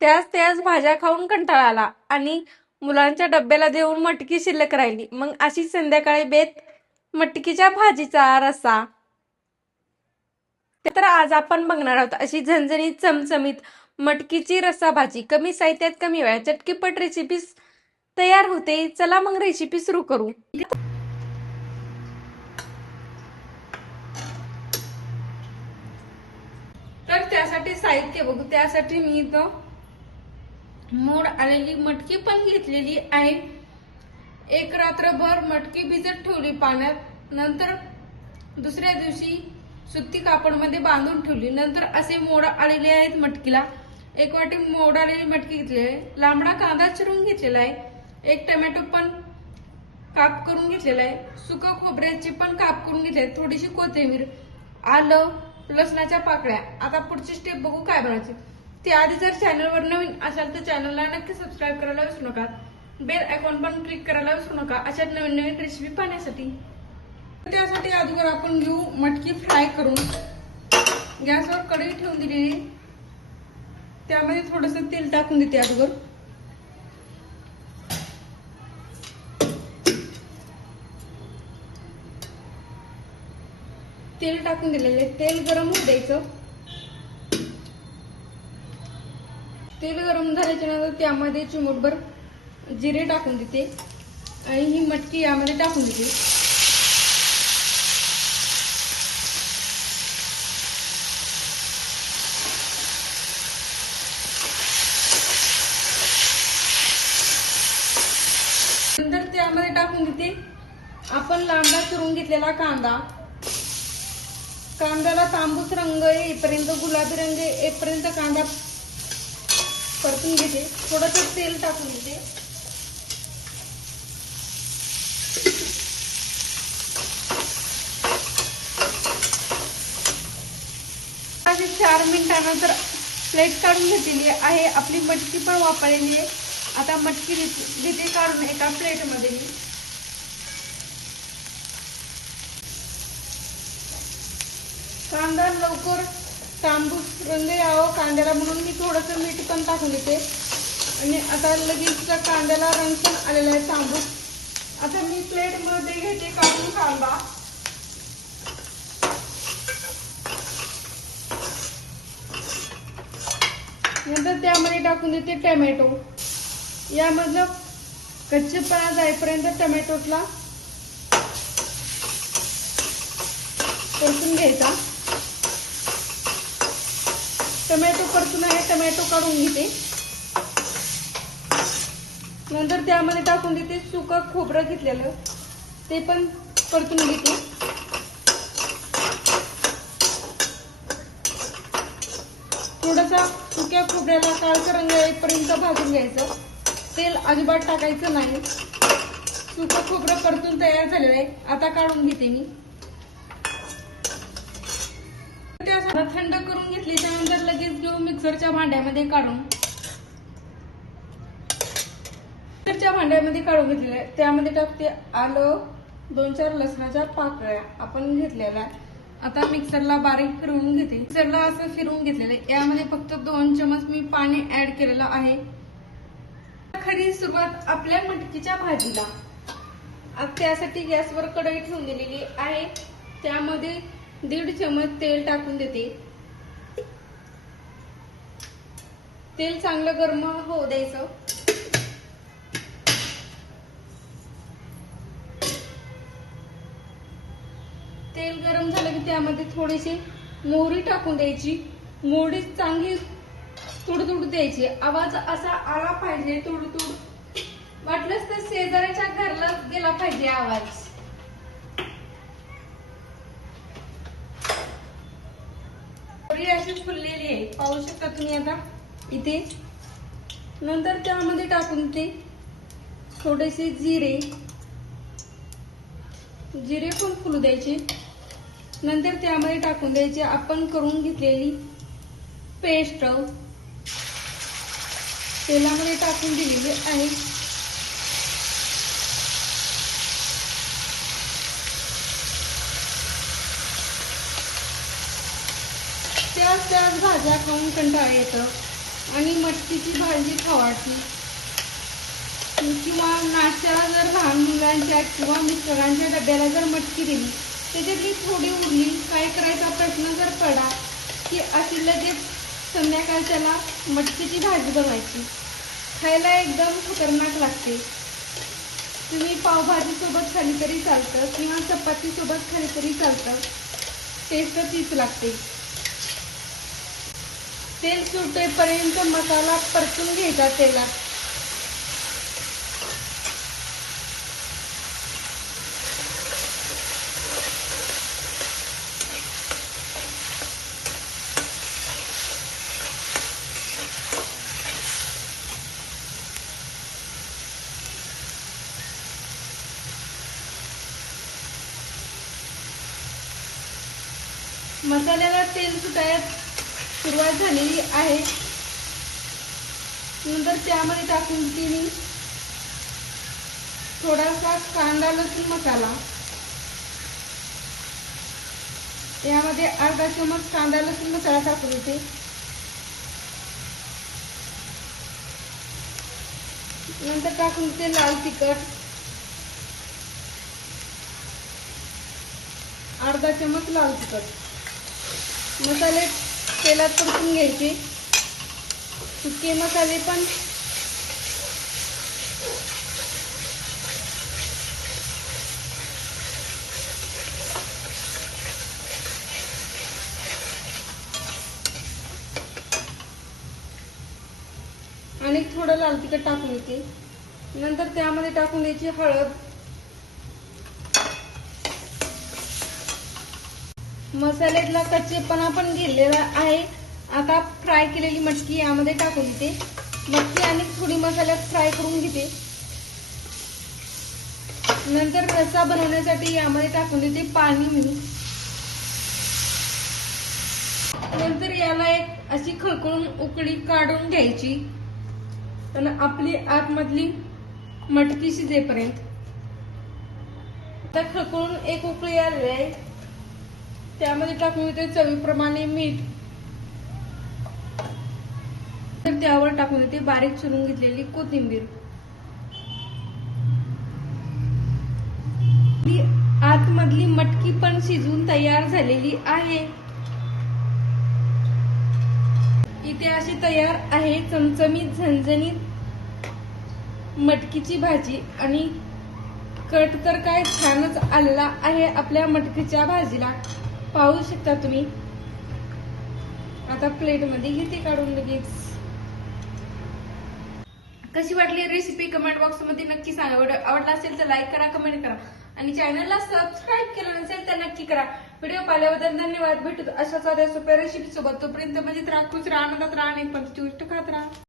त्याच त्याच भाज्या खाऊन कंटाळा आला आणि मुलांच्या डब्याला देऊन मटकी शिल्लक राहिली. मग अशी संध्याकाळी बेत मटकीच्या भाजीचा रस्सा. तर आज आपण बघणार आहोत अशी झणझणीत चमचमीत मटकीची रस्सा भाजी. कमी साहित्यात कमी वेळात चटकीपट रेसिपी तयार होते. चला मग रेसिपी सुरू करू. तर त्यासाठी साहित्य बघू. त्यासाठी मी इथं मोड आलेली मटकी पण घेतलेली आहे. एक रात्रभर मटकी भिजत ठेवली पाण्यात. नंतर दुसऱ्या दिवशी सुती कापडमध्ये बांधून ठेवली. नंतर असे मोड आलेले आहेत मटकीला. एक वाटी मोड आलेली मटकी घेतलेली आहे. लांबडा कांदा चिरून घेतलेला आहे. एक टोमॅटो पण काप करून घेतलेला आहे. सुकं खोबऱ्याची पण काप करून घेतले. थोडीशी कोथिंबीर, आलं, लसणाच्या पाकळ्या. आता पुढची स्टेप बघू काय बनायची ते. आधी जर चॅनलवर नवीन असाल तर चॅनलला नक्की सबस्क्राईब करायला विसरू नका. बेल आयकॉन पण क्लिक करायला विसरू नका अशा नवीन नवीन रेसिपी पाहण्यासाठी. त्यासाठी अगोदर आपण घेऊ मटकी फ्राय करून. गॅसवर कढई ठेवून दिलेली, त्यामध्ये थोडस तेल टाकून देते अगोदर. तेल टाकून दिलेले, तेल गरम होऊ द्यायचं. तेल गरम झाल्याच्या नंतर त्यामध्ये चिमूटभर जिरे टाकून देते आणि ही मटकी यामध्ये टाकून देते. नंतर त्यामध्ये टाकून देते आपण लांबडा चिरून घेतलेला कांदा. कांद्याला तांबूस रंग येईपर्यंत, गुलाबी रंग येईपर्यंत कांदा परतून घेते. थोडंसं तेल टाकून देते. अशी 4 मिनिटांनंतर प्लेट काढून घेतलेली आहे. आपली मटकी पण वापरलेली आहे. आता मटकी घेते काढून एका प्लेटमध्ये मी. कांदा लवकर तांबूस रंग यावं कांद्याला म्हणून मी थोडंसं मीठ पण टाकून देते. आणि आता लगेच कांद्याला रंग पण आलेला आहे तांबूस. आता मी प्लेट मध्ये घेते काढून कांदा. नंतर त्यामध्ये टाकून देते टोमॅटो. यामधलं कच्चेपणा जाईपर्यंत टोमॅटोला परतून घ्यायचा. टोमॅटो परतून आहे, टोमॅटो काढून घेते. नंतर त्यामध्ये टाकून देते सुकं खोबरं घेतलेलं, ते पण परतून घेते. थोडासा सुक्या खोबऱ्याला काळसर रंग येईपर्यंत भाजून घ्यायचं. तेल अजिबात टाकायचं नाही. सुकं खोबरं परतून तयार झालेलं आहे. आता काढून घेते मी. थंड करून घेतली त्यानंतर लगेच घेऊ मिक्सरच्या भांड्यामध्ये काढून. मिक्सरच्या भांड्यामध्ये काढून घेतलेलं आहे. त्यामध्ये टाकते आलं, 2-4 लसणाच्या पाकळ्या आपण घेतलेल्या. आता मिक्सरला बारीक फिरवून घेते. मिक्सरला असं फिरवून घेतलेलं आहे. यामध्ये फक्त 2 चमच मी पाणी ऍड केलेलं आहे. खरी सुरुवात आपल्या मटकीच्या भाजीला. त्यासाठी गॅसवर कढई ठेवून दिलेली आहे. त्यामध्ये 1.5 चमच तेल टाकून देते. तेल चांगलं गरम होऊ द्यायचं. तेल गरम झालं की त्यामध्ये थोडीशी मोहरी टाकून द्यायची. मोहरी चांगली तुडतुड द्यायची. आवाज असा आला पाहिजे तुडतुड. वाटलंच तर शेजाऱ्याच्या घरला गेला पाहिजे आवाज. अशी फुललेली आहे, पाहू शकता तुम्ही आता इथे. नंतर त्यामध्ये टाकून ते थोडेसे जिरे पण फुलू द्यायचे. नंतर त्यामध्ये टाकून द्यायचे आपण करून घेतलेली पेस्ट तेलामध्ये टाकून दिलेली आहे. त्याच भाज्या खाऊन कंटाळा येतं. आणि मटकीची भाजी खावायची किंवा नाश्त्याला जर लहान मुलांच्या किंवा मिस्टरांच्या डब्याला जर मटकी दिली त्याच्यातली थोडी उरली काय करायचा प्रश्न जर पडा की अशी लगेच संध्याकाळच्याला मटकीची भाजी बनवायची. खायला एकदम खतरनाक लागते. तुम्ही पावभाजी सोबत खाली तरी चालतं किंवा चपाती सोबत खाली तरी चालतं. टेस्ट तीच लागते. तेल सुटेपर्यंत मसाला परतून घ्यायचा तेलात. मसाल्याला तेल सुटायला सुरुवात झालेली आहे. नंतर त्यामध्ये टाकून मी थोडासा कांदा लसूण मसाला. यामध्ये अर्धा चमच कांदा लसूण मसाला टाकून देते. नंतर टाकून देते लाल तिखट अर्धा चमच लाल तिखट. मसाले तेलात परतून घ्यायचे. सुके मसाले पण आणि थोडं लाल तिखट टाकून येते. नंतर त्यामध्ये टाकून द्यायची हळद. मसाल्यातला कच्चेपणा पण गेलेला आहे. आता फ्राय केलेली मटकी यामध्ये टाकून देते. मटकी आणि थोडी मसाल्यात फ्राय करून घेते. नंतर रस्सा बनवण्यासाठी यामध्ये टाकून देते पाणी मी. नंतर याला एक अशी खळखळून उकळी काढून घ्यायची आणि आपली आतमधली मटकी शिजेपर्यंत. आता खळखळून एक उकळी आलेली आहे. त्यामध्ये टाकून देते चवीप्रमाणे मीठ. तर त्यावर टाकून देते बारीक चिरून घेतलेली कोथिंबीर. आतमधली मटकी पण शिजून तयार झालेली आहे. इथे अशी तयार आहे चमचमीत झणझणीत मटकीची भाजी. आणि कट तर काय छानच आलेला आहे आपल्या मटकीच्या भाजीला. पाहू शकता तुम्ही. आता प्लेट मध्ये घेते काढून लगेच. कशी वाटली रेसिपी कमेंट बॉक्स मध्ये नक्की सांगा. व्हिडिओ आवडला असेल तर लाईक करा, कमेंट करा आणि चॅनलला सबस्क्राईब केलं नसेल तर नक्की करा. व्हिडिओ पाहिल्याबद्दल धन्यवाद. भेटू अशा साध्या सोप्या रेसिपी सोबत. तोपर्यंत मजेत राहा, खुश राहा, आनंदात राहा आणि पण गोष्ट खात राहा.